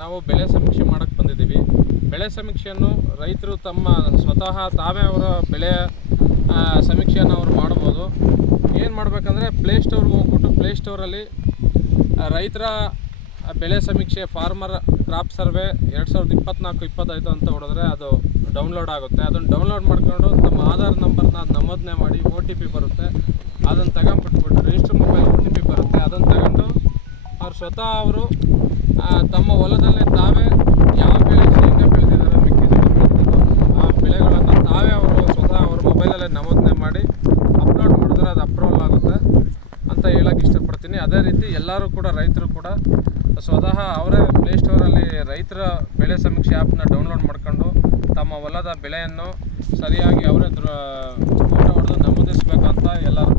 ನಾವು ಬೆಳೆ ಸಮೀಕ್ಷೆ ಮಾಡೋಕ್ಕೆ ಬಂದಿದ್ದೀವಿ. ಬೆಳೆ ಸಮೀಕ್ಷೆಯನ್ನು ರೈತರು ಸ್ವತಃ ತಾವೇ ಅವರ ಬೆಳೆಯ ಸಮೀಕ್ಷೆಯನ್ನು ಅವರು ಮಾಡ್ಬೋದು. ಏನು ಮಾಡಬೇಕಂದ್ರೆ ಪ್ಲೇಸ್ಟೋರ್ಗೆ ಹೋಗ್ಬಿಟ್ಟು ಪ್ಲೇಸ್ಟೋರಲ್ಲಿ ರೈತರ ಬೆಳೆ ಸಮೀಕ್ಷೆ ಫಾರ್ಮರ್ ಕ್ರಾಪ್ ಸರ್ವೆ 2024-25 ಅಂತ ಹೊಡೆದ್ರೆ ಅದು ಡೌನ್ಲೋಡ್ ಆಗುತ್ತೆ. ಅದನ್ನು ಡೌನ್ಲೋಡ್ ಮಾಡ್ಕೊಂಡು ತಮ್ಮ ಆಧಾರ್ ನಂಬರ್ನ ನಮೂದನೆ ಮಾಡಿ OTP ಬರುತ್ತೆ. ಅದನ್ನು ತಗೊಂಡ್ಬಿಟ್ಬಿಟ್ಟು ರಿಜಿಸ್ಟರ್ ಮೊಬೈಲ್ OTP ಬರುತ್ತೆ. ಅದನ್ನು ತಗೊಂಡು ಅವ್ರು ಸ್ವತಃ ಅವರು ತಮ್ಮ ಹೊಲದಲ್ಲೇ ತಾವೇ ಯಾವ ಬೆಳೆ ಶೇಂಗಾ ಬೆಳೆದಿದ್ದಾರೆ, ಮೆಕ್ಕೆಜೋಳ, ಆ ಬೆಳೆಗಳನ್ನು ತಾವೇ ಅವರು ಸ್ವತಃ ಅವ್ರ ಮೊಬೈಲಲ್ಲೇ ನಮೂದನೆ ಮಾಡಿ ಅಪ್ಲೋಡ್ ಮಾಡಿದ್ರೆ ಅದು ಅಪ್ರೂವಲ್ ಆಗುತ್ತೆ ಅಂತ ಹೇಳೋಕ್ಕೆ ಇಷ್ಟಪಡ್ತೀನಿ. ಅದೇ ರೀತಿ ಎಲ್ಲರೂ ಕೂಡ ರೈತರು ಕೂಡ ಸ್ವತಃ ಅವರೇ ಪ್ಲೇಸ್ಟೋರಲ್ಲಿ ರೈತರ ಬೆಳೆ ಸಮೀಕ್ಷೆ ಆ್ಯಪ್ನ ಡೌನ್ಲೋಡ್ ಮಾಡ್ಕೊಂಡು ತಮ್ಮ ಹೊಲದ ಬೆಳೆಯನ್ನು ಸರಿಯಾಗಿ ಅವರೇ ಫೋಟೋ ಹೊಡೆದು ನಮೂದಿಸಬೇಕಂತ ಎಲ್ಲರೂ